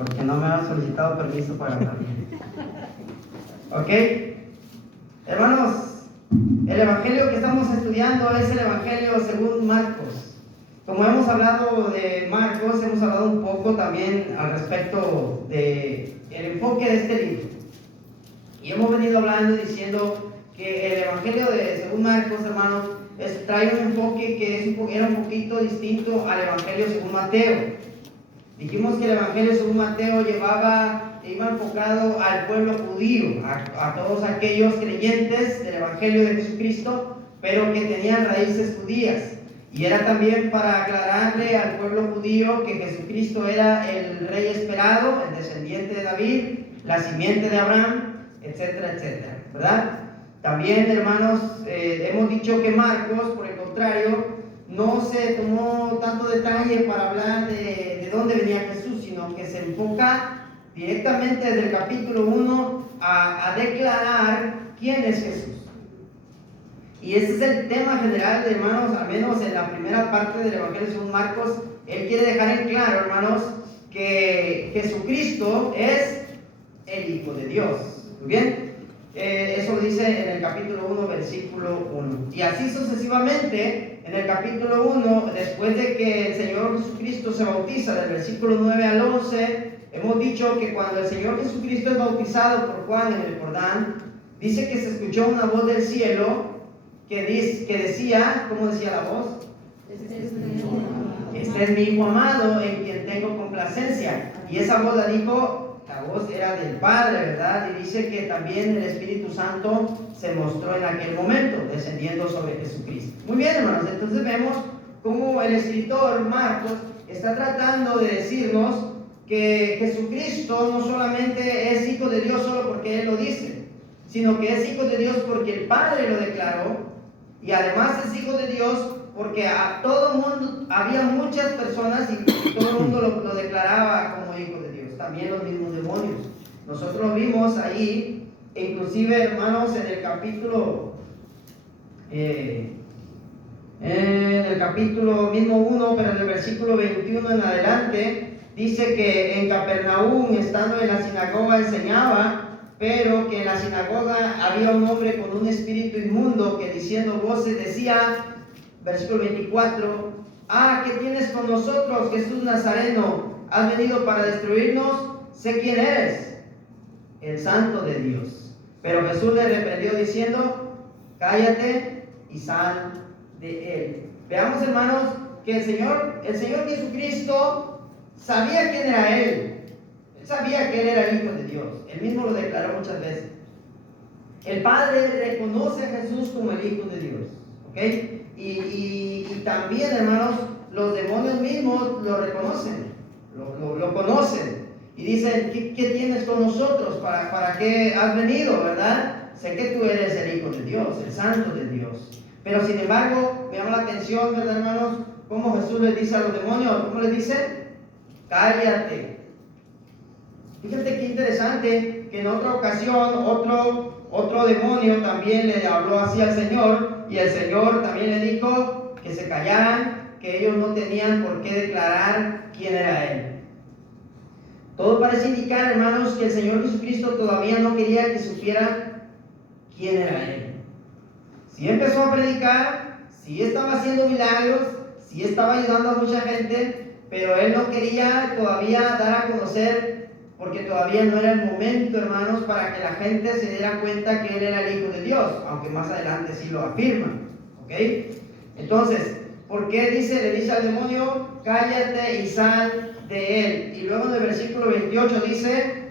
porque no me han solicitado permiso para hablar. ¿Ok? Hermanos, el evangelio que estamos estudiando es el evangelio según Marcos. Como hemos hablado de Marcos, hemos hablado un poco también al respecto del enfoque de este libro. Y hemos venido hablando y diciendo que el evangelio según Marcos, hermanos, trae un enfoque que era un poquito distinto al evangelio según Mateo. Dijimos que el evangelio según Mateo iba enfocado al pueblo judío, a todos aquellos creyentes del evangelio de Jesucristo, pero que tenían raíces judías. Y era también para aclararle al pueblo judío que Jesucristo era el rey esperado, el descendiente de David, la simiente de Abraham, etcétera, etcétera, ¿verdad? También, hermanos, hemos dicho que Marcos, por el contrario, no se tomó tanto detalle para hablar de dónde venía Jesús, sino que se enfoca directamente desde el capítulo 1 a declarar quién es Jesús. Y ese es el tema general, hermanos, al menos en la primera parte del Evangelio según Marcos. Él quiere dejar en claro, hermanos, que Jesucristo es el Hijo de Dios. ¿Muy bien? Eso lo dice en el capítulo 1, versículo 1. Y así sucesivamente, en el capítulo 1, después de que el Señor Jesucristo se bautiza, del versículo 9 al 11, hemos dicho que cuando el Señor Jesucristo es bautizado por Juan en el Jordán, dice que se escuchó una voz del cielo que decía, ¿cómo decía la voz? Este es mi Hijo amado en quien tengo complacencia. Y esa voz la voz era del Padre, ¿verdad? Y dice que también el Espíritu Santo se mostró en aquel momento, descendiendo sobre Jesucristo. Muy bien, hermanos, entonces vemos cómo el escritor Marcos está tratando de decirnos que Jesucristo no solamente es Hijo de Dios solo porque Él lo dice, sino que es Hijo de Dios porque el Padre lo declaró, y además es Hijo de Dios porque a todo mundo, había muchas personas y todo el mundo lo declaraba como Hijo de Dios, también los mismos demonios. Nosotros lo vimos ahí, inclusive, hermanos, en el capítulo mismo 1, pero en el versículo 21 en adelante, dice que en Capernaum, estando en la sinagoga, enseñaba, pero que en la sinagoga había un hombre con un espíritu inmundo que diciendo voces decía, versículo 24, ¿qué tienes con nosotros, Jesús Nazareno? ¿Has venido para destruirnos? Sé quién eres, el Santo de Dios. Pero Jesús le reprendió diciendo, cállate y sal de él. Veamos, hermanos, que el Señor Jesucristo sabía quién era Él. Él sabía que Él era el Hijo de Dios. Él mismo lo declaró muchas veces. El Padre reconoce a Jesús como el Hijo de Dios. ¿Ok? Y también, hermanos, los demonios mismos lo reconocen, lo conocen. Y dicen, ¿qué tienes con nosotros? ¿Para qué has venido, verdad? Sé que tú eres el Hijo de Dios, el Santo de Dios. Pero sin embargo, me llama la atención, ¿verdad, hermanos? Cómo Jesús les dice a los demonios, ¿cómo les dice? Cállate. Fíjate qué interesante que en otra ocasión otro demonio también le habló así al Señor, y el Señor también le dijo que se callaran, que ellos no tenían por qué declarar quién era Él. Todo parece indicar, hermanos, que el Señor Jesucristo todavía no quería que supiera quién era Él. Sí empezó a predicar, sí estaba haciendo milagros, sí estaba ayudando a mucha gente, pero Él no quería todavía dar a conocer, porque todavía no era el momento, hermanos, para que la gente se diera cuenta que Él era el Hijo de Dios, aunque más adelante sí lo afirma. ¿Ok? Entonces, ¿por qué le dice al demonio, cállate y sal de él? Y luego en el versículo 28 dice,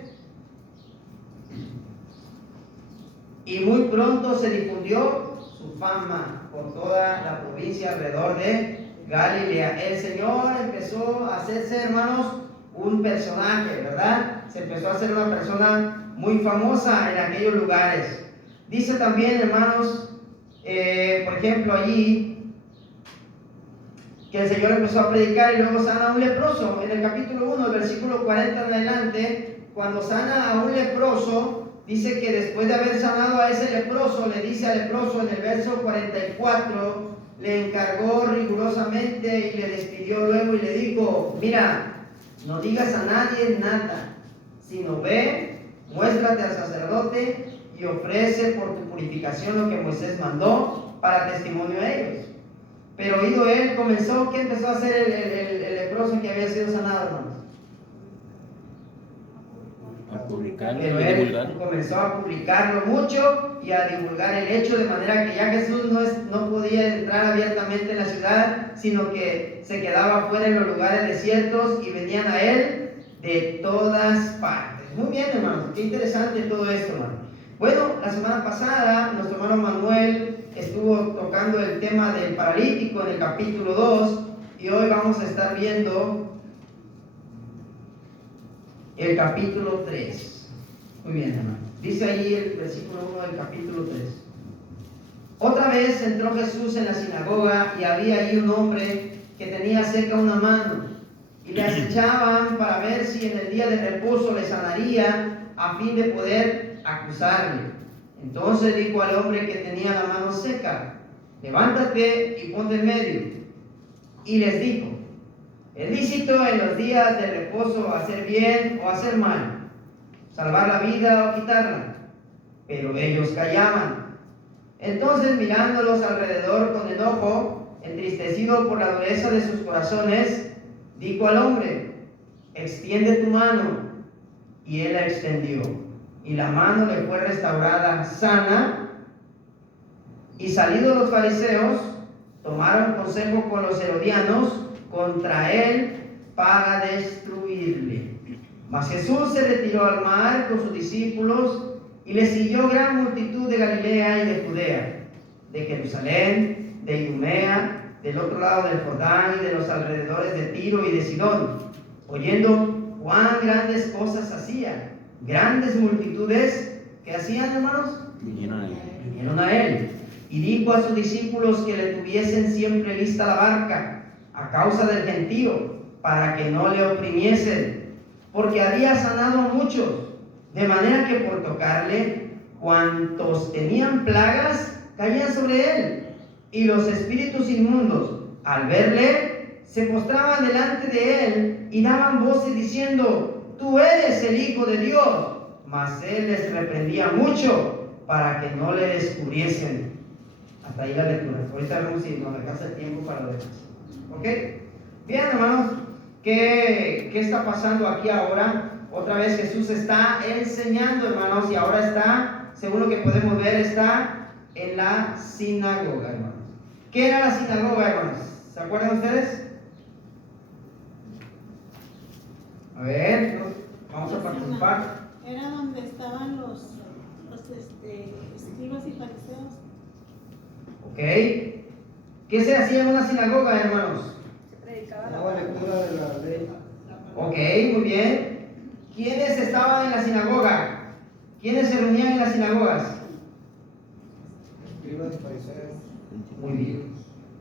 y muy pronto se difundió su fama por toda la provincia alrededor de Galilea. El Señor empezó a hacerse, hermanos, un personaje, ¿verdad? Se empezó a hacer una persona muy famosa en aquellos lugares. Dice también, hermanos, por ejemplo, allí, que el Señor empezó a predicar y luego sana a un leproso. En el capítulo 1, el versículo 40 en adelante, cuando sana a un leproso, dice que después de haber sanado a ese leproso, le dice al leproso en el verso 44, le encargó rigurosamente y le despidió luego y le dijo, mira, no digas a nadie nada, sino ve, muéstrate al sacerdote y ofrece por tu purificación lo que Moisés mandó para testimonio a ellos. Pero oído él, ¿qué empezó a hacer el leproso que había sido sanado, hermanos? A publicarlo, pero él comenzó a publicarlo mucho y a divulgar el hecho, de manera que ya Jesús no podía entrar abiertamente en la ciudad, sino que se quedaba afuera en los lugares desiertos y venían a él de todas partes. Muy bien, hermanos, qué interesante todo esto, hermano. Bueno, la semana pasada nuestro hermano Manuel estuvo tocando el tema del paralítico en el capítulo 2 y hoy vamos a estar viendo el capítulo 3. Muy bien, hermano. Dice ahí el versículo 1 del capítulo 3. Otra vez entró Jesús en la sinagoga y había allí un hombre que tenía seca una mano y le acechaban para ver si en el día de reposo le sanaría a fin de poder acusarle. Entonces dijo al hombre que tenía la mano seca: levántate y ponte en medio. Y les dijo: ¿es lícito en los días de reposo hacer bien o hacer mal? ¿Salvar la vida o quitarla? Pero ellos callaban. Entonces, mirándolos alrededor con enojo, entristecido por la dureza de sus corazones, dijo al hombre: extiende tu mano. Y él la extendió, y la mano le fue restaurada sana. Y salidos los fariseos, tomaron consejo con los herodianos contra él para destruirle. Mas Jesús se retiró al mar con sus discípulos y le siguió gran multitud de Galilea y de Judea, de Jerusalén, de Idumea, del otro lado del Jordán y de los alrededores de Tiro y de Sidón, oyendo cuán grandes cosas hacía. Grandes multitudes que hacían, hermanos, vinieron a él. Y dijo a sus discípulos que le tuviesen siempre lista la barca a causa del gentío, para que no le oprimiesen, porque había sanado a muchos, de manera que por tocarle, cuantos tenían plagas caían sobre él. Y los espíritus inmundos, al verle, se postraban delante de él y daban voces diciendo: tú eres el Hijo de Dios. Mas él les reprendía mucho para que no le descubriesen. Hasta ahí la lectura. Ahorita vemos si nos alcanza el tiempo para lo demás. ¿Ok? Bien, hermanos, ¿qué está pasando aquí ahora? Otra vez Jesús está enseñando, hermanos, y ahora está, según lo que podemos ver, está en la sinagoga, hermanos. ¿Qué era la sinagoga, hermanos? ¿Se acuerdan ustedes? A ver, vamos a participar. Era donde estaban los escribas y fariseos. Ok. ¿Qué se hacía en una sinagoga, hermanos? Se predicaba La lectura de la ley. Ok, muy bien. ¿Quiénes estaban en la sinagoga? ¿Quiénes se reunían en las sinagogas? Escribas y fariseos. Muy bien.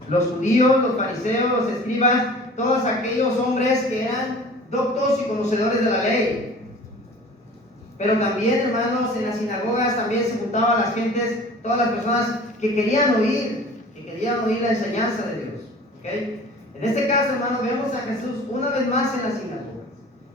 Los judíos, los fariseos, los escribas, todos aquellos hombres que eran doctos y conocedores de la ley. Pero también, hermanos, en las sinagogas también se juntaban las gentes, todas las personas que querían oír la enseñanza de Dios. ¿Okay? En este caso, hermanos, vemos a Jesús una vez más en la sinagoga,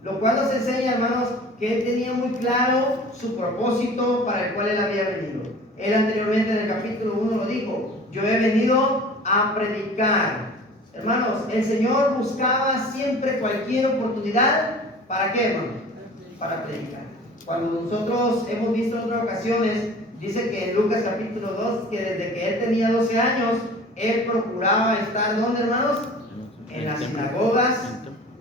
lo cual nos enseña, hermanos, que él tenía muy claro su propósito para el cual él había venido. Él anteriormente en el capítulo 1 lo dijo: yo he venido a predicar. Hermanos, el Señor buscaba siempre cualquier oportunidad. ¿Para qué, hermanos? Para predicar. Cuando nosotros hemos visto en otras ocasiones, dice que en Lucas capítulo 2, que desde que él tenía 12 años, él procuraba estar, ¿dónde, hermanos? En las sinagogas,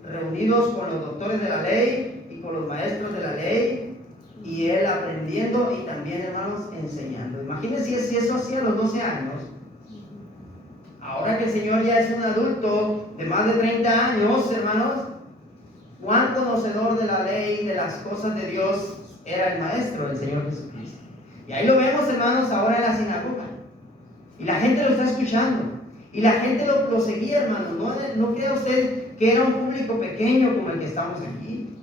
reunidos con los doctores de la ley y con los maestros de la ley, y él aprendiendo y también, hermanos, enseñando. Imagínense si eso hacía a los 12 años. Ahora que el Señor ya es un adulto de más de 30 años, hermanos, cuán conocedor de la ley, de las cosas de Dios era el maestro, el Señor Jesucristo. Y ahí lo vemos, hermanos, ahora en la sinagoga. Y la gente lo está escuchando. Y la gente lo seguía, hermanos. No crea usted que era un público pequeño como el que estamos aquí.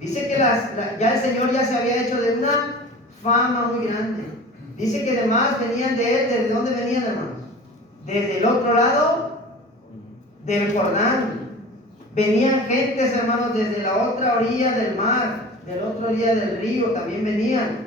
Dice que ya el Señor ya se había hecho de una fama muy grande. Dice que además venían de él. ¿Desde dónde venían, hermanos? Desde el otro lado del Jordán. Venían gentes, hermanos, desde la otra orilla del mar, del otro orilla del río, también venían.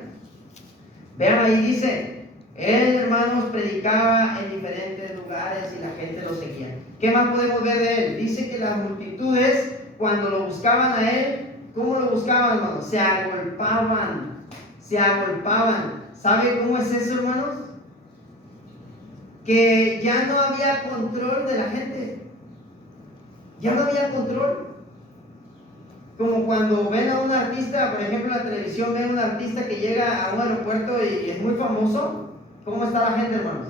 Vean ahí dice, él, hermanos, predicaba en diferentes lugares y la gente lo seguía. ¿Qué más podemos ver de él? Dice que las multitudes, cuando lo buscaban a él, ¿cómo lo buscaban, hermanos? Se agolpaban, se agolpaban. ¿Sabe cómo es eso, hermanos? Que ya no había control de la gente. Ya no había control. Como cuando ven a un artista, por ejemplo en la televisión, ven a un artista que llega a un aeropuerto y es muy famoso. ¿Cómo está la gente, hermanos?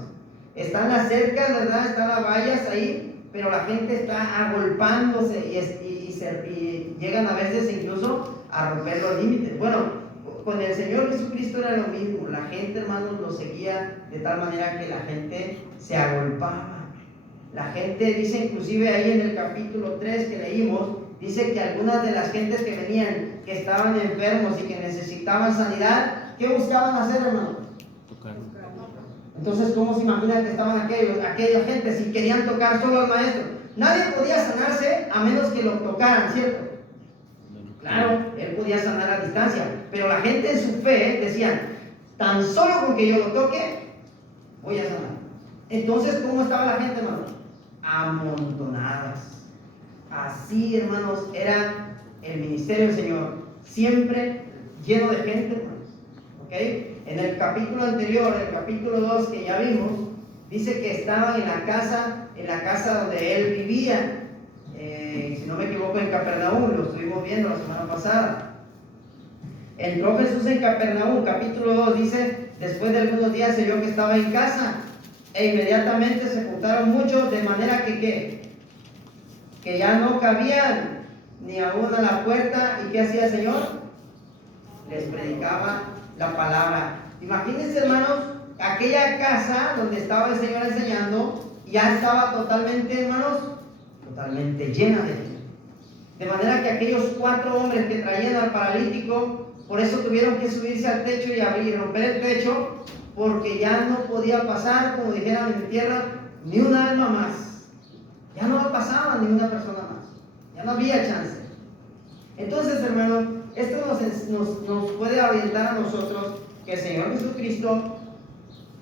Están las cercas, ¿verdad? Están las vallas ahí, pero la gente está agolpándose y llegan a veces incluso a romper los límites. Bueno, con el Señor Jesucristo era lo mismo. La gente, hermanos, lo seguía de tal manera que la gente se agolpaba. La gente, dice inclusive ahí en el capítulo 3 que leímos, dice que algunas de las gentes que venían, que estaban enfermos y que necesitaban sanidad, ¿qué buscaban hacer, hermano? Tocar. Entonces, ¿cómo se imaginan que estaban aquella gente si querían tocar solo al maestro? Nadie podía sanarse a menos que lo tocaran, ¿cierto? Claro, él podía sanar a distancia, pero la gente en su fe decían, tan solo con que yo lo toque, voy a sanar. Entonces, ¿cómo estaba la gente, hermano? Amontonadas. Así, hermanos, era el ministerio del Señor, siempre lleno de gente, hermanos. ¿Ok? En el capítulo anterior, el capítulo 2 que ya vimos, dice que estaban en la casa donde él vivía. Si no me equivoco, en Capernaum, lo estuvimos viendo la semana pasada. Entró Jesús en Capernaum, capítulo 2, dice, después de algunos días se vio que estaba en casa, e inmediatamente se juntaron muchos, de manera que ya no cabían ni aún a la puerta. ¿Y qué hacía el Señor? Les predicaba la palabra. Imagínense, hermanos, aquella casa donde estaba el Señor enseñando, ya estaba totalmente, hermanos, totalmente llena de gente. De manera que aquellos 4 hombres que traían al paralítico, por eso tuvieron que subirse al techo y abrir, romper el techo, porque ya no podía pasar, como dijeron en mi tierra, ni un alma más. Ya no pasaba ni una persona más. Ya no había chance. Entonces, hermanos, esto nos puede orientar a nosotros que el Señor Jesucristo,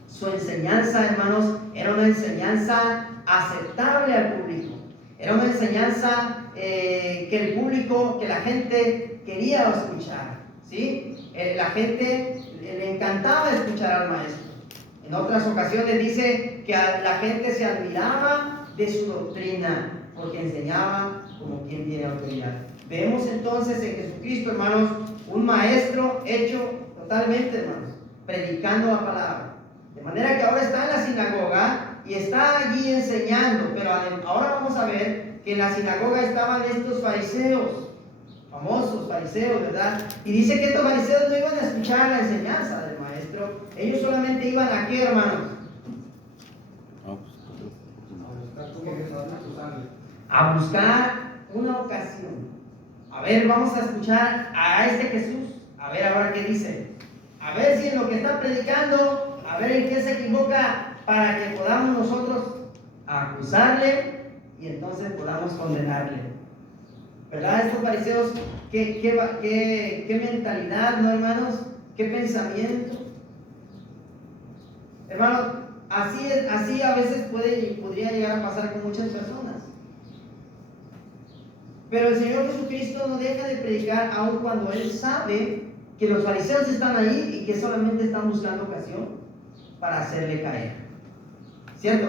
su enseñanza, hermanos, era una enseñanza aceptable al público. Era una enseñanza que el público, que la gente quería escuchar, ¿sí? La gente le encantaba escuchar al maestro. En otras ocasiones dice que la gente se admiraba de su doctrina, porque enseñaba como quien tiene autoridad. Vemos entonces en Jesucristo, hermanos, un maestro hecho totalmente, hermanos, predicando la palabra. De manera que ahora está en la sinagoga y está allí enseñando, pero ahora vamos a ver que en la sinagoga estaban estos fariseos, famosos fariseos, ¿verdad? Y dice que estos fariseos no iban a escuchar la enseñanza del maestro, ellos solamente iban a ¿qué, hermanos? A buscar una ocasión. A ver, vamos a escuchar a este Jesús, a ver ahora qué dice, a ver si en lo que está predicando, a ver en qué se equivoca, para que podamos nosotros acusarle y entonces podamos condenarle. ¿Verdad? Estos fariseos, qué mentalidad, ¿no, hermanos? ¿Qué pensamiento? Hermanos, así a veces podría llegar a pasar con muchas personas. Pero el Señor Jesucristo no deja de predicar aun cuando Él sabe que los fariseos están ahí y que solamente están buscando ocasión para hacerle caer. ¿Cierto?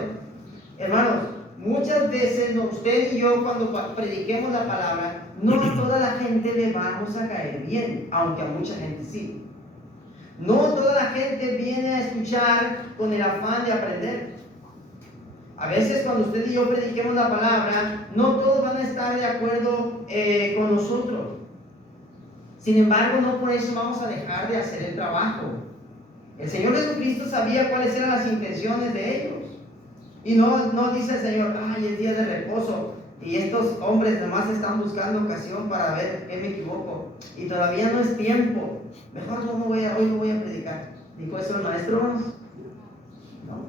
Hermanos, muchas veces usted y yo cuando prediquemos la palabra, no a toda la gente le vamos a caer bien, aunque a mucha gente sí. No toda la gente viene a escuchar con el afán de aprender. A veces cuando usted y yo prediquemos la palabra, no todos van a estar de acuerdo con nosotros. Sin embargo, no por eso vamos a dejar de hacer el trabajo. El Señor Jesucristo sabía cuáles eran las intenciones de ellos. Y no dice el Señor, ay, es día de reposo y estos hombres nomás están buscando ocasión para ver qué me equivoco y todavía no es tiempo, mejor hoy no voy a predicar. ¿Dijo eso el maestro? No.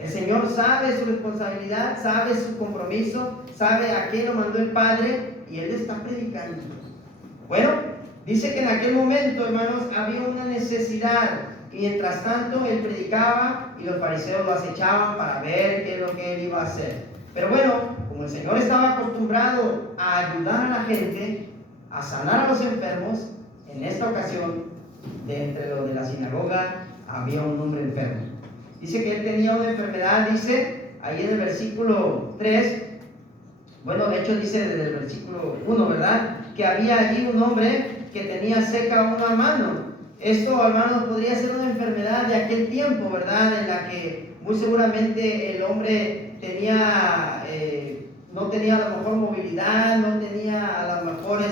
El Señor sabe su responsabilidad, sabe su compromiso, sabe a quién lo mandó el Padre y Él está predicando. Bueno, dice que en aquel momento, hermanos, había una necesidad y mientras tanto Él predicaba y los fariseos lo acechaban para ver qué es lo que Él iba a hacer. Pero bueno, como el Señor estaba acostumbrado a ayudar a la gente, a sanar a los enfermos, en esta ocasión, de entre los de la sinagoga, había un hombre enfermo. Dice que él tenía una enfermedad, dice, ahí en el versículo 3, bueno, de hecho dice desde el versículo 1, ¿verdad? Que había allí un hombre que tenía seca una mano. Esto, hermanos, podría ser una enfermedad de aquel tiempo, ¿verdad? En la que muy seguramente el hombre tenía, no tenía a lo mejor movilidad, no tenía a lo mejor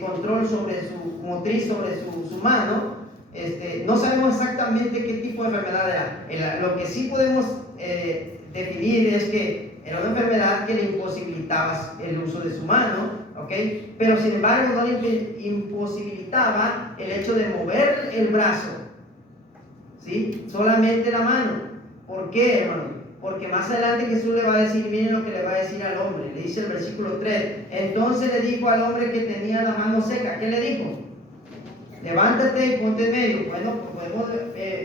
control sobre su motriz, sobre su mano. No sabemos exactamente qué tipo de enfermedad era. Lo que sí podemos definir es que era una enfermedad que le imposibilitaba el uso de su mano, ¿ok? Pero sin embargo no le imposibilitaba el hecho de mover el brazo, ¿sí? Solamente la mano. ¿Por qué, hermano? Porque más adelante Jesús le va a decir, miren lo que le va a decir al hombre. Le dice el versículo 3, entonces le dijo al hombre que tenía la mano seca, ¿qué le dijo? Levántate y ponte en medio. Bueno, pues podemos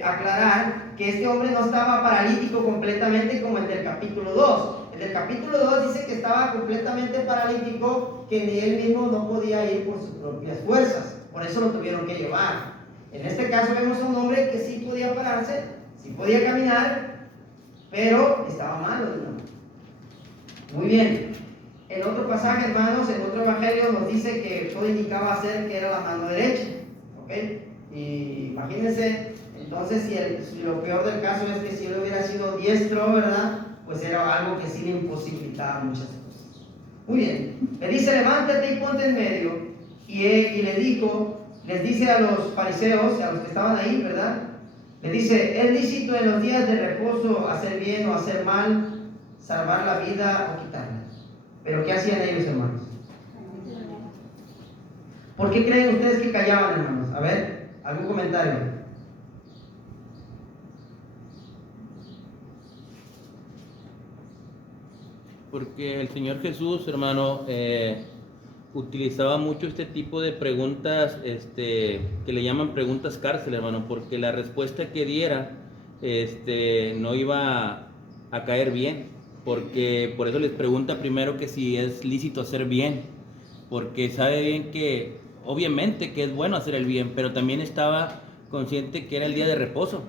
aclarar que este hombre no estaba paralítico completamente como el del capítulo 2. El del capítulo 2 dice que estaba completamente paralítico, que ni él mismo no podía ir por sus propias fuerzas. Por eso lo tuvieron que llevar. En este caso vemos a un hombre que sí podía pararse, sí podía caminar, pero estaba malo, hermano. Muy bien. En otro pasaje, hermanos, en otro evangelio nos dice que todo indicaba ser que era la mano derecha. ¿Ok? Y imagínense, entonces si lo peor del caso es que si él hubiera sido diestro, ¿verdad? Pues era algo que sí le imposibilitaba muchas cosas. Muy bien, le dice levántate y ponte en medio. Y le dijo, les dice a los fariseos, a los que estaban ahí, ¿verdad? Le dice, ¿es lícito en los días de reposo hacer bien o hacer mal, salvar la vida o quitarla? Pero ¿qué hacían ellos, hermanos? ¿Por qué creen ustedes que callaban, hermanos? A ver, ¿algún comentario? Porque el Señor Jesús, hermano, utilizaba mucho este tipo de preguntas, que le llaman preguntas cárcel, hermano, porque la respuesta que diera, no iba a caer bien, porque por eso les pregunta primero que si es lícito hacer bien, porque sabe bien que obviamente que es bueno hacer el bien, pero también estaba consciente que era el día de reposo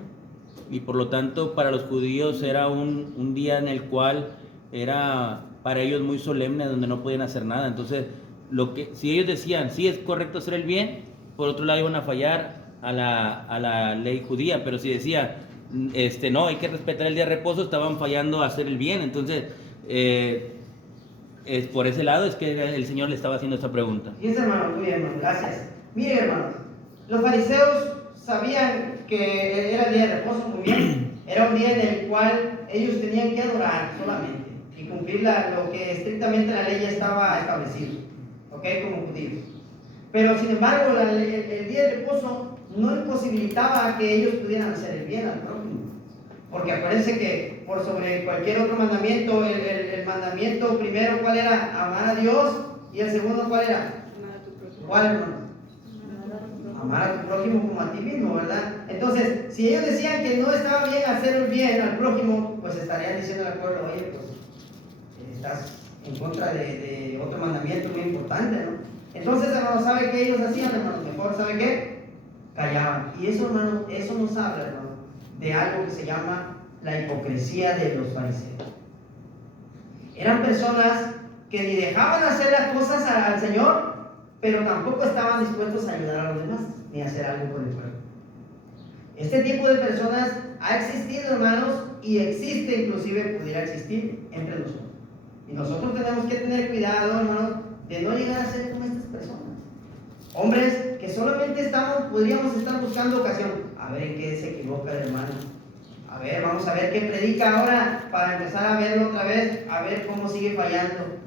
y por lo tanto para los judíos era un día en el cual era para ellos muy solemne, donde no podían hacer nada. Entonces, si ellos decían sí es correcto hacer el bien, por otro lado iban a fallar a la ley judía, pero si decía no, hay que respetar el día de reposo, estaban fallando a hacer el bien. Entonces, es por ese lado es que el Señor le estaba haciendo esta pregunta. Fíjense, hermano, muy bien, hermano, gracias. Miren, hermanos, los fariseos sabían que era el día de reposo, muy bien. Era un día en el cual ellos tenían que adorar solamente y cumplir lo que estrictamente la ley ya estaba establecido, ¿ok? Como judíos. Pero sin embargo, el día de reposo no imposibilitaba que ellos pudieran hacer el bien al prójimo. Porque acuérdense que por sobre cualquier otro mandamiento, el mandamiento primero, ¿cuál era? Amar a Dios. Y el segundo, ¿cuál era? Amar a tu prójimo. ¿Cuál, hermano? Amar a tu prójimo como a ti mismo, ¿verdad? Entonces, si ellos decían que no estaba bien hacer el bien al prójimo, pues estarían diciendo al pueblo, oye, pues estás en contra de otro mandamiento muy importante, ¿no? Entonces, hermano, ¿sabe qué ellos hacían, hermano? Mejor, ¿sabe qué? Callaban. Y eso, hermano, eso nos habla, hermano, de algo que se llama la hipocresía de los fariseos. Eran personas que ni dejaban hacer las cosas al Señor, pero tampoco estaban dispuestos a ayudar a los demás, ni a hacer algo por el pueblo. Este tipo de personas ha existido, hermanos, y existe, inclusive pudiera existir entre nosotros. Y nosotros tenemos que tener cuidado, hermanos, de no llegar a ser como estas personas. Hombres que solamente podríamos estar buscando ocasión. A ver en qué se equivoca el hermano. A ver, vamos a ver qué predica ahora para empezar a verlo otra vez, a ver cómo sigue fallando.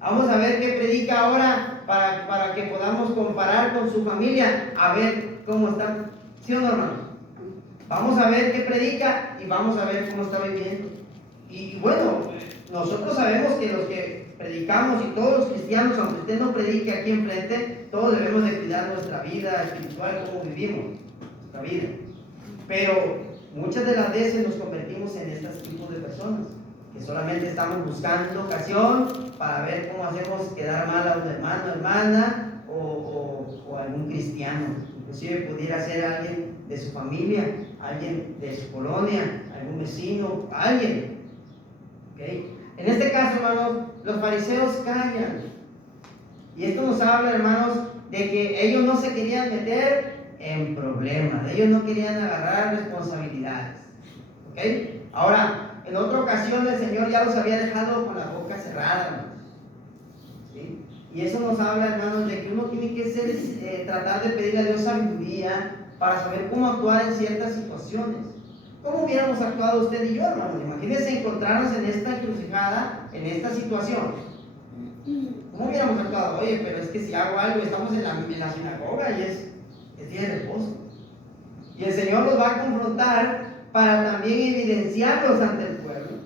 Vamos a ver qué predica ahora para que podamos comparar con su familia, a ver cómo están. ¿Sí o no, hermano? Vamos a ver qué predica y vamos a ver cómo está viviendo. Y bueno, nosotros sabemos que los que predicamos y todos los cristianos, aunque usted no predique aquí enfrente, todos debemos de cuidar nuestra vida espiritual, cómo vivimos nuestra vida. Pero muchas de las veces nos convertimos en estos tipos de personas que solamente estamos buscando ocasión para ver cómo hacemos quedar mal a un hermano, hermana o algún cristiano. Inclusive pudiera ser alguien de su familia, alguien de su colonia, algún vecino, alguien. ¿Okay? En este caso, hermanos, los fariseos callan. Y esto nos habla, hermanos, de que ellos no se querían meter en problemas, ellos no querían agarrar responsabilidades. ¿Okay? Ahora, en otra ocasión el Señor ya los había dejado con la boca cerrada, hermanos. ¿Sí? Y eso nos habla, hermanos, de que uno tiene que tratar de pedirle a Dios sabiduría para saber cómo actuar en ciertas situaciones. ¿Cómo hubiéramos actuado usted y yo, hermanos? Imagínense encontrarnos en esta encrucijada, en esta situación. ¿Cómo hubiéramos actuado? Oye, pero es que si hago algo, estamos en la sinagoga y es día de reposo. Y el Señor los va a confrontar para también evidenciarlos ante el pueblo.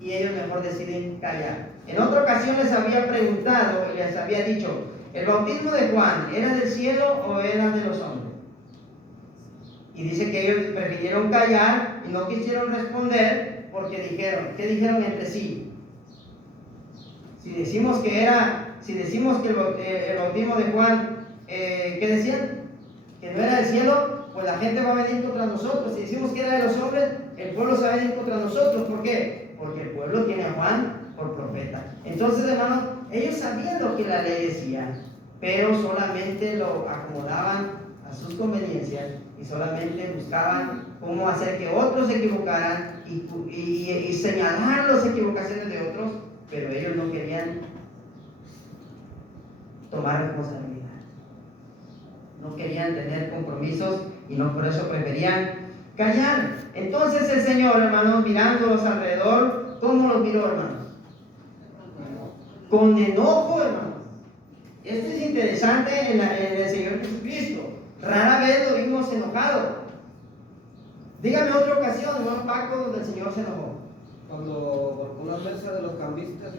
Y ellos mejor deciden callar. En otra ocasión les había preguntado y les había dicho, ¿el bautismo de Juan era del cielo o era de los hombres? Y dice que ellos prefirieron callar y no quisieron responder porque dijeron, ¿qué dijeron entre sí? Si decimos que el bautismo de Juan, ¿qué decían? Que no era del cielo, pues la gente va a venir contra nosotros. Si decimos que era de los hombres, el pueblo se va a venir contra nosotros. ¿Por qué? Porque el pueblo tiene a Juan por profeta. Entonces, hermanos, ellos sabían lo que la ley decía, pero solamente lo acomodaban a sus conveniencias y solamente buscaban cómo hacer que otros se equivocaran y señalar las equivocaciones de otros, pero ellos no querían tomar responsabilidad, no querían tener compromisos y no por eso preferían callar. Entonces el Señor, hermanos, mirándolos alrededor, ¿cómo los miró, hermanos? Con enojo, hermanos. Esto es interesante en el Señor Jesucristo. Rara vez lo vimos enojado. Dígame otra ocasión, hermano Paco, donde el Señor se enojó. Cuando por una mesa de los cambistas.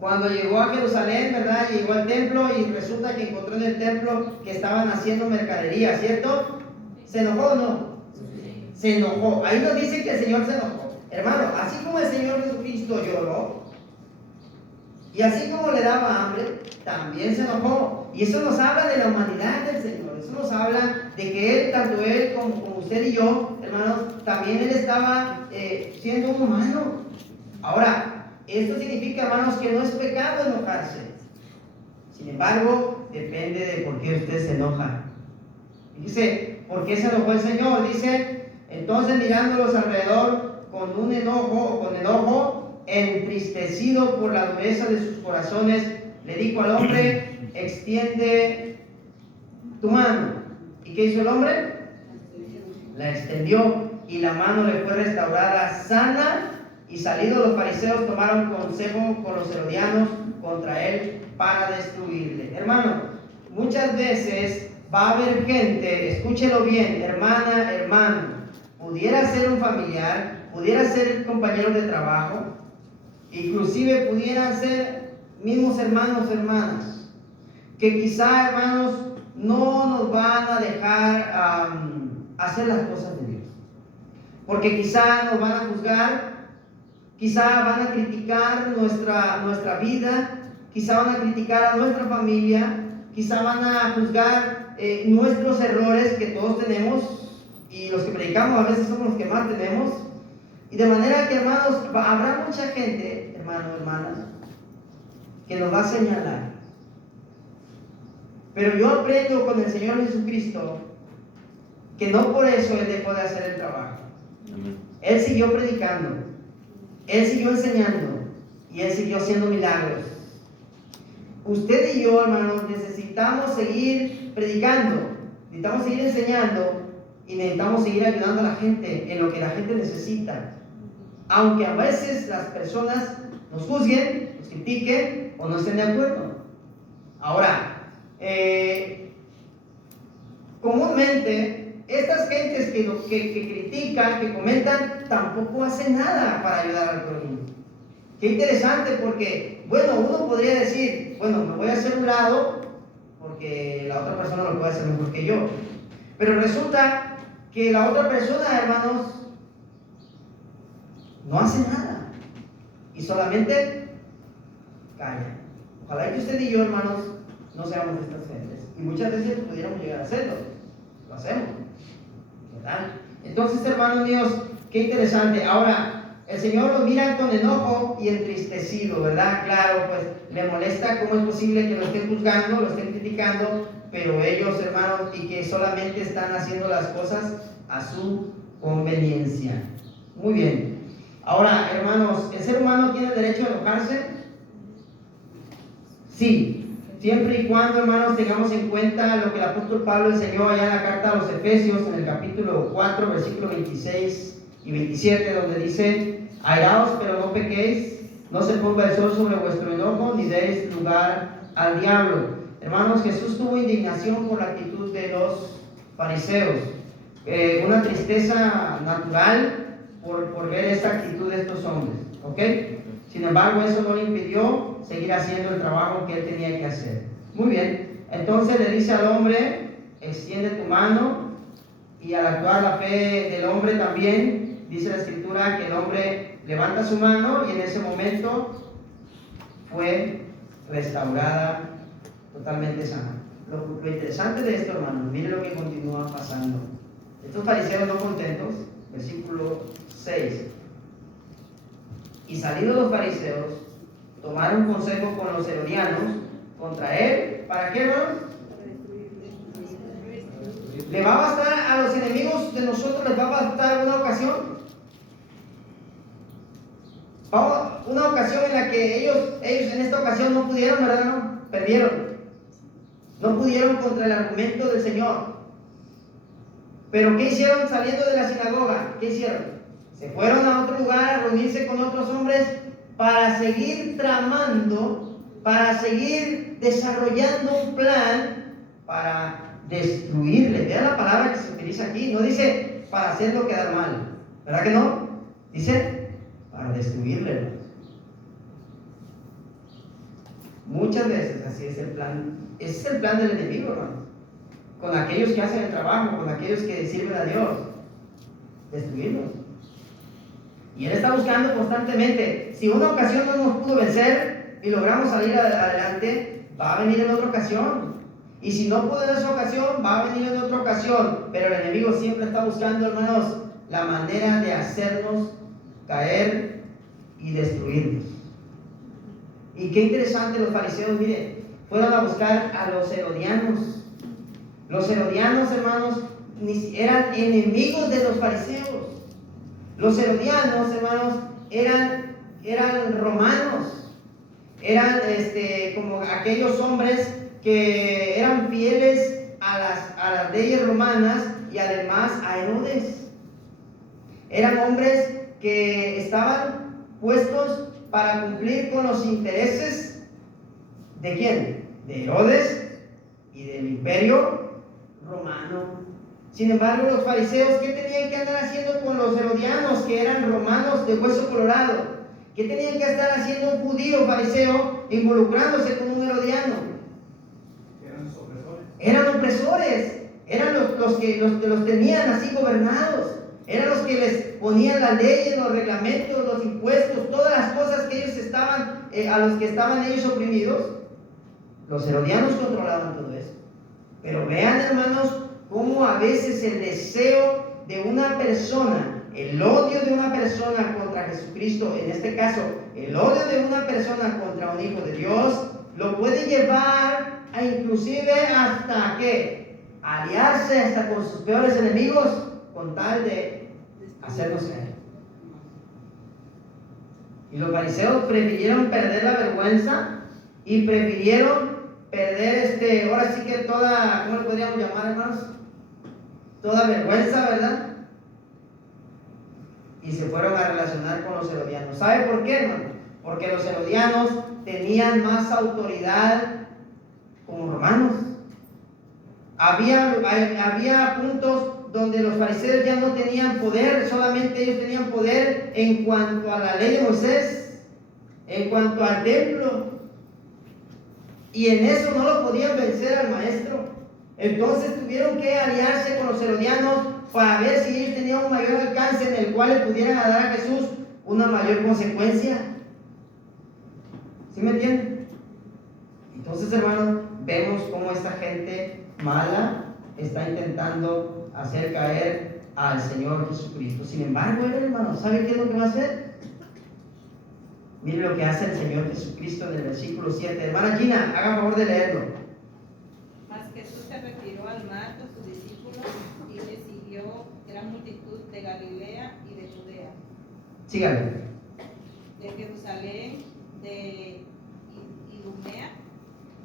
Cuando llegó a Jerusalén, ¿verdad? Llegó al templo y resulta que encontró en el templo que estaban haciendo mercadería, ¿cierto? ¿Se enojó o no? Sí. Se enojó. Ahí nos dice que el Señor se enojó. Hermano, así como el Señor Jesucristo lloró, y así como le daba hambre, también se enojó. Y eso nos habla de la humanidad del Señor. Eso nos habla de que Él, tanto Él como usted y yo, hermanos, también Él estaba siendo un humano. Ahora, esto significa, hermanos, que no es pecado enojarse. Sin embargo, depende de por qué usted se enoja. Dice, ¿por qué se enojó el Señor? Dice, entonces mirándolos alrededor con un enojo, entristecido por la dureza de sus corazones, le dijo al hombre, extiende tu mano. ¿Y qué hizo el hombre? La extendió y la mano le fue restaurada sana. Y salidos los fariseos tomaron consejo con los herodianos contra él para destruirle. Hermano, muchas veces va a haber gente, escúchelo bien, hermana, hermano, pudiera ser un familiar, pudiera ser compañero de trabajo, inclusive pudieran ser mismos hermanos, hermanas, que quizá, hermanos, no nos van a dejar hacer las cosas de Dios, porque quizá nos van a juzgar. Quizá van a criticar nuestra vida, quizá van a criticar a nuestra familia, quizá van a juzgar nuestros errores que todos tenemos, y los que predicamos a veces somos los que más tenemos. Y de manera que, hermanos, habrá mucha gente, hermanos, hermanas, que nos va a señalar. Pero yo aprendo con el Señor Jesucristo que no por eso Él dejó de hacer el trabajo. Él siguió predicando. Él siguió enseñando y Él siguió haciendo milagros. Usted y yo, hermanos, necesitamos seguir predicando, necesitamos seguir enseñando y necesitamos seguir ayudando a la gente en lo que la gente necesita. Aunque a veces las personas nos juzguen, nos critiquen o no estén de acuerdo. Ahora, comúnmente estas estas gentes que critican, que comentan, tampoco hacen nada para ayudar al prójimo. Qué interesante, porque, bueno, uno podría decir, bueno, me voy a hacer un lado porque la otra persona lo puede hacer mejor que yo. Pero resulta que la otra persona, hermanos, no hace nada y solamente calla. Ojalá que usted y yo, hermanos, no seamos de estas gentes. Y muchas veces pudiéramos llegar a hacerlo. Lo hacemos, ¿verdad? Entonces, hermanos míos, qué interesante. Ahora, el Señor los mira con enojo y entristecido, ¿verdad? Claro, pues le molesta cómo es posible que lo estén juzgando, lo estén criticando, pero ellos, hermanos, y que solamente están haciendo las cosas a su conveniencia. Muy bien. Ahora, hermanos, ¿el ser humano tiene derecho a enojarse? Sí, siempre y cuando, hermanos, tengamos en cuenta lo que el apóstol Pablo enseñó allá en la carta a los Efesios, en el capítulo 4, versículos 26 y 27, donde dice: airaos, pero no pequéis, no se ponga el sol sobre vuestro enojo, ni deis lugar al diablo. Hermanos, Jesús tuvo indignación por la actitud de los fariseos, una tristeza natural por ver esta actitud de estos hombres, ¿ok? Sin embargo, eso no le impidió seguir haciendo el trabajo que él tenía que hacer. Muy bien, entonces le dice al hombre: extiende tu mano. Y al actuar la fe del hombre también, dice la Escritura que el hombre levanta su mano y en ese momento fue restaurada, totalmente sana. Lo interesante de esto, hermanos, miren lo que continúa pasando. Estos fariseos no contentos, versículo 6. Y salidos los fariseos, tomaron consejo con los herodianos contra él. ¿Para qué, hermanos? ¿Le va a bastar a los enemigos de nosotros, les va a bastar una ocasión? Una ocasión en la que ellos en esta ocasión no pudieron, ¿verdad? No, perdieron. No pudieron contra el argumento del Señor. Pero ¿qué hicieron saliendo de la sinagoga? ¿Qué hicieron? Se fueron a otro lugar a reunirse con otros hombres para seguir tramando, para seguir desarrollando un plan para destruirle. Vean la palabra que se utiliza aquí. No dice para hacerlo quedar mal, ¿verdad que no? Dice para destruirle. Muchas veces así es el plan. Ese es el plan del enemigo, hermano. Con aquellos que hacen el trabajo, con aquellos que sirven a Dios, destruirlos. Y él está buscando constantemente. Si una ocasión no nos pudo vencer y logramos salir adelante, va a venir en otra ocasión. Y si no pudo en esa ocasión, va a venir en otra ocasión. Pero el enemigo siempre está buscando, hermanos, la manera de hacernos caer y destruirnos. Y qué interesante, los fariseos, miren, fueron a buscar a los herodianos. Los herodianos, hermanos, eran enemigos de los fariseos. Los herodianos, hermanos, eran romanos. Eran como aquellos hombres que eran fieles a las leyes romanas y además a Herodes. Eran hombres que estaban puestos para cumplir con los intereses ¿de quién? De Herodes y del imperio romano. Sin embargo, los fariseos, ¿qué tenían que andar haciendo con los herodianos, que eran romanos de hueso colorado? ¿Qué tenían que estar haciendo un judío fariseo involucrándose con un herodiano? Eran opresores, eran los que los tenían así gobernados, eran los que les ponían las leyes, los reglamentos, los impuestos, todas las cosas que ellos estaban, a los que estaban ellos oprimidos. Los herodianos controlaban todo eso. Pero vean, hermanos, cómo a veces el deseo de una persona, el odio de una persona contra Jesucristo, en este caso, el odio de una persona contra un hijo de Dios, lo puede llevar a inclusive hasta ¿qué? Aliarse hasta con sus peores enemigos con tal de hacernos caer. Y los fariseos prefirieron perder la vergüenza y prefirieron perder ahora sí que toda, ¿cómo le podríamos llamar, hermanos? Toda vergüenza, ¿verdad? Y se fueron a relacionar con los herodianos. ¿Sabe por qué, hermano? Porque los herodianos tenían más autoridad como romanos. Había puntos donde los fariseos ya no tenían poder, solamente ellos tenían poder en cuanto a la ley de Moisés, en cuanto al templo, y en eso no lo podían vencer al maestro. Entonces tuvieron que aliarse con los herodianos para ver si ellos tenían un mayor alcance en el cual le pudieran dar a Jesús una mayor consecuencia. ¿Sí me entienden? Entonces, hermanos, vemos cómo esta gente mala está intentando hacer caer al Señor Jesucristo. Sin embargo, él, hermano, ¿sabe qué es lo que va a hacer? Mire lo que hace el Señor Jesucristo en el versículo 7. Hermana Gina, haga favor de leerlo. Mas Jesús se retiró al mar con sus discípulos y le siguió gran multitud de Galilea y de Judea, Sígale. de Jerusalén, de Idumea,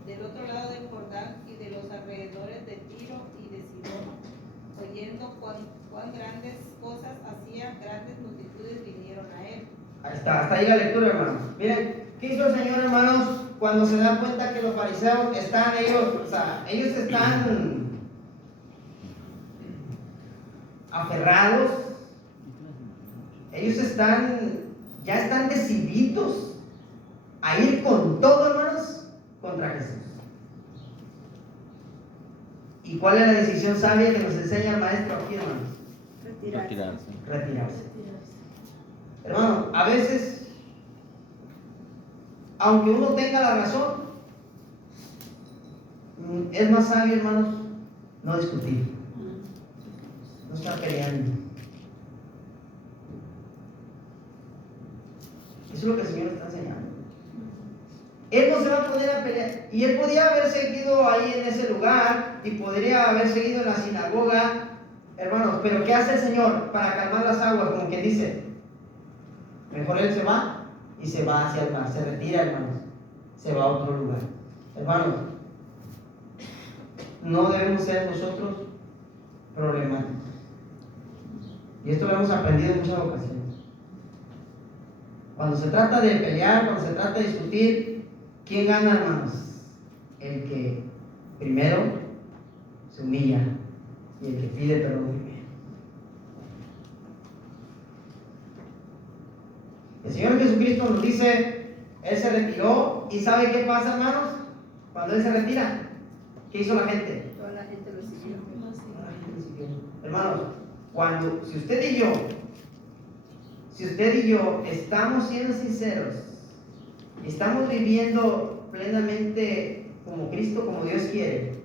del otro lado del Jordán y de los alrededores de Tiro y de Sidón. Oyendo cuán grandes cosas hacía, grandes multitudes vinieron a él. Ahí está, hasta ahí la lectura, hermanos. Miren, ¿qué hizo el Señor, hermanos, cuando se da cuenta que los fariseos están, ellos están aferrados, ellos ya están decididos a ir con todo, hermanos, contra Jesús? ¿Y cuál es la decisión sabia que nos enseña el maestro aquí, hermanos? Retirarse. Hermano, a veces, aunque uno tenga la razón, es más sabio, hermanos, no discutir, no estar peleando. Eso es lo que el Señor está enseñando. Él no se va a poner a pelear. Y él podía haber seguido ahí en ese lugar y podría haber seguido en la sinagoga, hermanos. Pero ¿qué hace el Señor para calmar las aguas? Como que dice, mejor él se va y se va hacia el mar, se retira, hermanos, se va a otro lugar. Hermanos, no debemos ser nosotros problemáticos. Y esto lo hemos aprendido en muchas ocasiones. Cuando se trata de pelear, cuando se trata de discutir, ¿quién gana, hermanos? El que primero se humilla y el que pide perdón primero. El Señor Jesucristo nos dice, Él se retiró, y ¿sabe qué pasa, hermanos? Cuando Él se retira, ¿qué hizo la gente? Toda la gente lo siguió. Hermanos, si usted y yo estamos siendo sinceros, estamos viviendo plenamente como Cristo, como Dios quiere,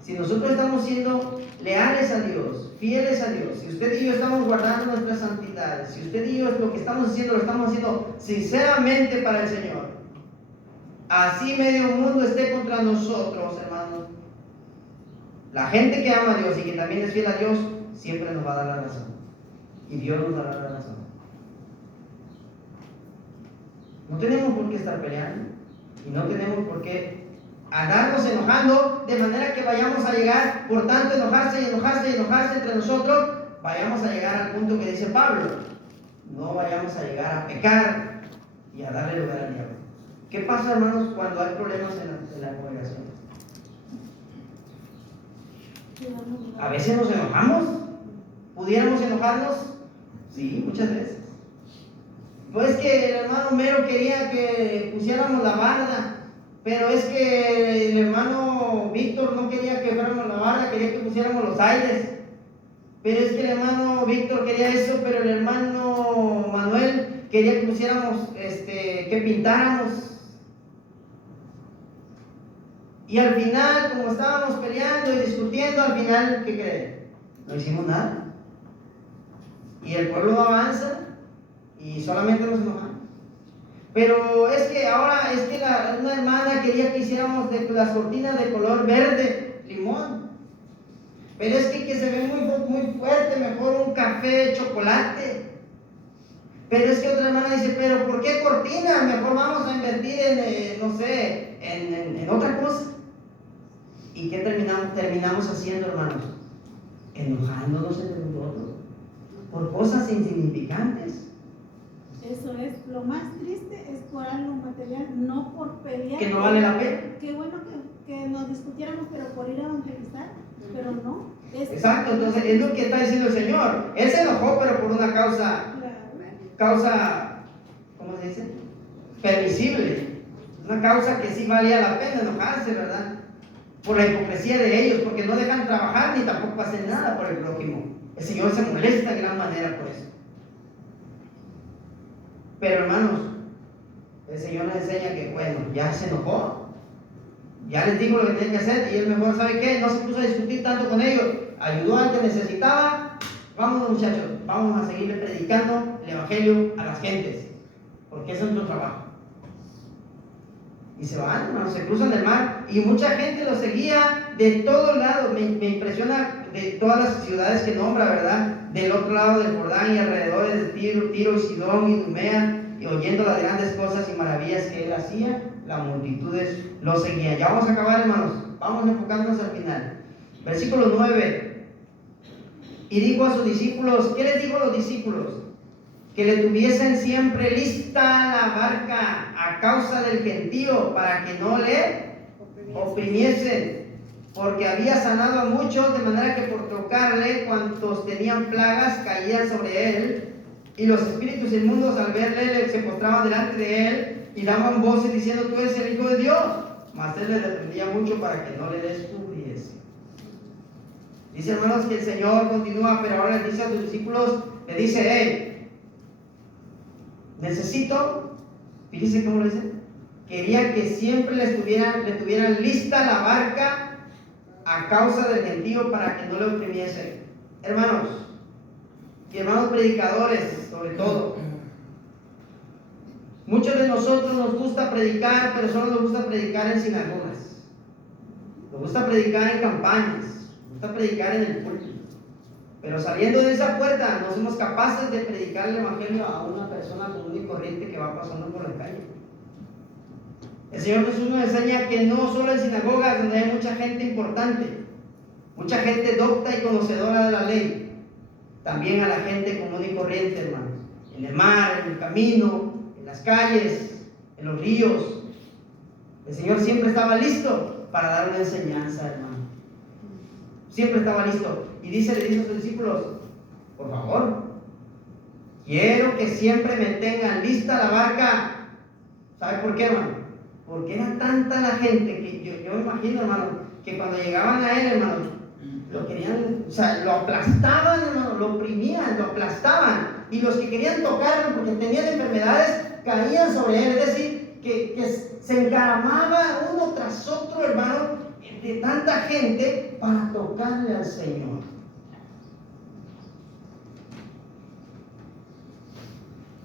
si nosotros estamos siendo leales a Dios, fieles a Dios, si usted y yo estamos guardando nuestras santidades, si usted y yo lo que estamos haciendo, lo estamos haciendo sinceramente para el Señor, así medio mundo esté contra nosotros, hermanos, la gente que ama a Dios y que también es fiel a Dios, siempre nos va a dar la razón. Y Dios nos dará la razón. No tenemos por qué estar peleando. Y no tenemos por qué andarnos enojando de manera que vayamos a llegar, por tanto, enojarse entre nosotros, vayamos a llegar al punto que dice Pablo. No vayamos a llegar a pecar y a darle lugar al diablo. ¿Qué pasa, hermanos, cuando hay problemas en la congregación? A veces nos enojamos. ¿Pudiéramos enojarnos? Sí, muchas veces. Pues que el hermano Mero quería que pusiéramos la barda, pero es que el hermano Víctor no quería que fuéramos la barda, quería que pusiéramos los aires. Pero es que el hermano Víctor quería eso, pero el hermano Manuel quería que pusiéramos, que pintáramos. Y al final, como estábamos peleando y discutiendo, al final, ¿qué creen? No hicimos nada. Y el pueblo no avanza y solamente nos enojamos. Pero es que ahora, una hermana quería que hiciéramos las cortinas de color verde, limón. Pero es que se ve muy fuerte, mejor un café chocolate. Pero es que otra hermana dice, pero ¿por qué cortinas? Mejor vamos a invertir en otra cosa. ¿Y qué terminamos haciendo, hermanos? Enojándonos entre nosotros por cosas insignificantes. Eso es, lo más triste es por algo material, no por pelear. Que no vale la pena. Qué bueno que nos discutiéramos, pero por ir a evangelizar, pero no. Exacto, entonces es lo que está diciendo el Señor. Él se enojó, pero por una causa, ¿cómo se dice? Permisible. Una causa que sí valía la pena enojarse, ¿verdad? Por la hipocresía de ellos, porque no dejan trabajar ni tampoco hacen nada por el prójimo. El Señor se molesta de gran manera por eso. Pero hermanos, el Señor nos enseña que, bueno, ya se enojó, ya les dijo lo que tenían que hacer, y él mejor, ¿sabe qué? No se puso a discutir tanto con ellos, ayudó al que necesitaba. Vámonos, muchachos, vamos a seguirle predicando el evangelio a las gentes, porque ese es nuestro trabajo. Y se van, hermanos, se cruzan el mar, y mucha gente los seguía de todos lados. Me impresiona de todas las ciudades que nombra, ¿verdad? Del otro lado del Jordán y alrededores de Tiro y Sidón y Idumea, y oyendo las grandes cosas y maravillas que él hacía, las multitudes lo seguían. Ya vamos a acabar, hermanos, vamos enfocándonos al final. Versículo 9. Y dijo a sus discípulos, ¿qué les dijo a los discípulos? Que le tuviesen siempre lista la barca a causa del gentío, para que no le oprimiesen, porque había sanado a muchos, de manera que por tocarle, cuantos tenían plagas caían sobre él, y los espíritus inmundos al verle se postraban delante de él y daban voces diciendo, tú eres el Hijo de Dios. Mas él les reprendía mucho para que no le descubriese. Dice, hermanos, que el Señor continúa, pero ahora le dice a sus discípulos, le dice, hey, necesito, fíjense cómo lo dice, quería que siempre le tuvieran lista la barca a causa del gentío, para que no le oprimiese. Hermanos, y hermanos predicadores, sobre todo, muchos de nosotros nos gusta predicar, pero solo nos gusta predicar en sinagogas, nos gusta predicar en campañas, nos gusta predicar en el púlpito. Pero saliendo de esa puerta no somos capaces de predicar el evangelio a una persona común y corriente que va pasando por la calle. El Señor Jesús nos enseña que no solo en sinagogas, donde hay mucha gente importante, mucha gente docta y conocedora de la ley, también a la gente común y corriente, hermanos, en el mar, en el camino, en las calles, en los ríos. El Señor siempre estaba listo para dar una enseñanza, hermano. Siempre estaba listo. Y le dice a sus discípulos, por favor, quiero que siempre me tengan lista la barca. ¿Sabe por qué, hermano? Porque era tanta la gente que yo me imagino, hermano, que cuando llegaban a él, hermano, lo querían, o sea, lo aplastaban, hermano, lo oprimían, lo aplastaban. Y los que querían tocarlo porque tenían enfermedades, caían sobre él. Es decir, que se encaramaba uno tras otro, hermano, de tanta gente para tocarle al Señor.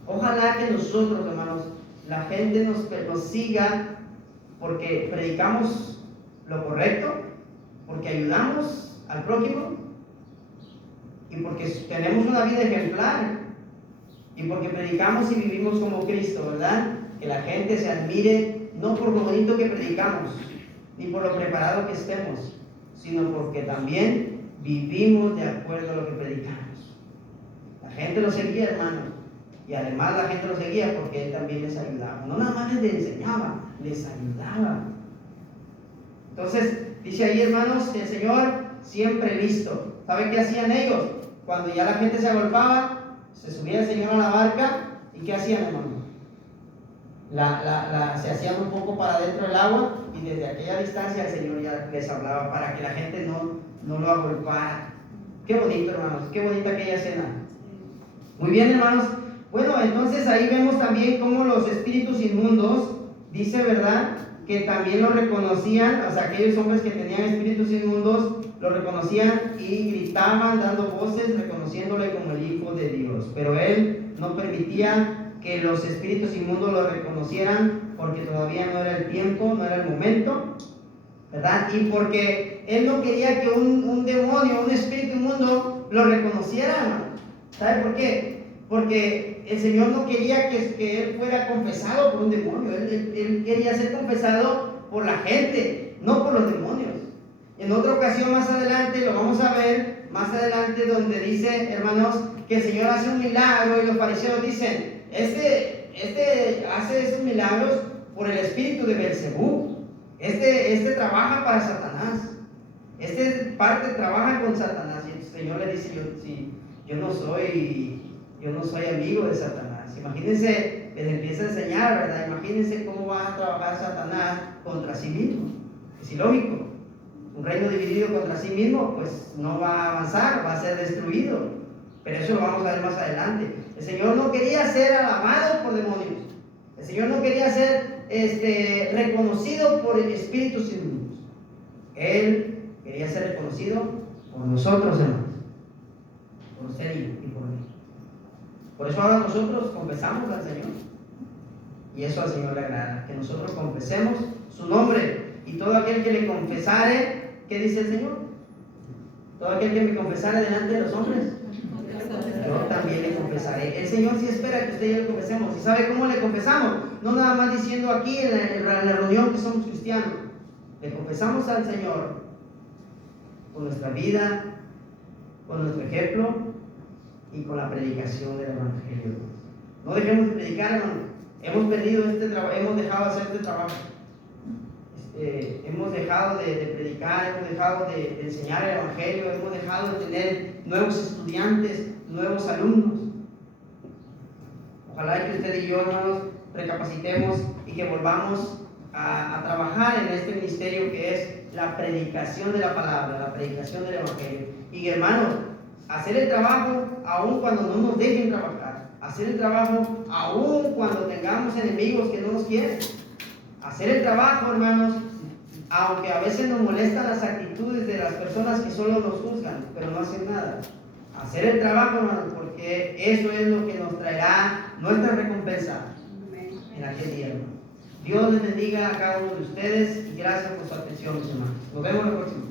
Ojalá que nosotros, hermanos, la gente nos siga porque predicamos lo correcto, porque ayudamos al prójimo y porque tenemos una vida ejemplar y porque predicamos y vivimos como Cristo, ¿verdad? Que la gente se admire no por lo bonito que predicamos ni por lo preparado que estemos, sino porque también vivimos de acuerdo a lo que predicamos. La gente lo seguía, hermano, y además la gente lo seguía porque él también les ayudaba. No nada más les enseñaba, les ayudaba. Entonces, dice ahí, hermanos, el Señor siempre listo. ¿Saben qué hacían ellos? Cuando ya la gente se agolpaba, se subía el Señor a la barca, ¿y qué hacían, hermano? Se hacían un poco para dentro del agua, y desde aquella distancia el Señor ya les hablaba para que la gente no lo agolpara. Qué bonito, hermanos, qué bonita aquella cena. Muy bien, hermanos. Bueno, entonces ahí vemos también cómo los espíritus inmundos, dice, ¿verdad?, que también lo reconocían, o sea, aquellos hombres que tenían espíritus inmundos, lo reconocían y gritaban dando voces, reconociéndole como el Hijo de Dios. Pero él no permitía que los espíritus inmundos lo reconocieran, porque todavía no era el tiempo, no era el momento, ¿verdad? Y porque él no quería que un demonio, un espíritu inmundo lo reconociera. ¿Sabe por qué? Porque el Señor no quería que él fuera confesado por un demonio. Él quería ser confesado por la gente, no por los demonios. En otra ocasión más adelante, lo vamos a ver más adelante, donde dice, hermanos, que el Señor hace un milagro y los fariseos dicen, este hace esos milagros por el espíritu de Beelzebú. Este trabaja para Satanás. Este parte trabaja con Satanás. Y el Señor le dice, yo no soy amigo de Satanás. Imagínense, les empieza a enseñar, ¿verdad? Imagínense cómo va a trabajar Satanás contra sí mismo. Es ilógico. Un reino dividido contra sí mismo, pues no va a avanzar, va a ser destruido. Pero eso lo vamos a ver más adelante. El Señor no quería ser alabado por demonios. El Señor no quería ser reconocido por espíritus inmundos. Él quería ser reconocido por nosotros, hermanos. Por usted y por mí. Por eso ahora nosotros confesamos al Señor. Y eso al Señor le agrada, que nosotros confesemos su nombre. Y todo aquel que le confesare, ¿qué dice el Señor? Todo aquel que me confesare delante de los hombres, yo también le confesaré. El Señor sí espera que usted y yo le confesemos. ¿Y sabe cómo le confesamos? No nada más diciendo aquí en la reunión que somos cristianos. Le confesamos al Señor con nuestra vida, con nuestro ejemplo y con la predicación del Evangelio. No dejemos de predicar, hermano. Hemos perdido hemos dejado de hacer este trabajo. Hemos dejado de predicar, hemos dejado de enseñar el Evangelio, hemos dejado de tener nuevos estudiantes, nuevos alumnos. Ojalá que usted y yo, hermanos, recapacitemos y que volvamos a trabajar en este ministerio que es la predicación de la palabra, la predicación del Evangelio. Y hermanos, hacer el trabajo aun cuando no nos dejen trabajar, hacer el trabajo aun cuando tengamos enemigos que no nos quieren. Hacer el trabajo, hermanos, aunque a veces nos molestan las actitudes de las personas que solo nos juzgan, pero no hacen nada. Hacer el trabajo, hermanos, porque eso es lo que nos traerá nuestra recompensa en aquel día, hermanos. Dios les bendiga a cada uno de ustedes y gracias por su atención, mis hermanos. Nos vemos la próxima.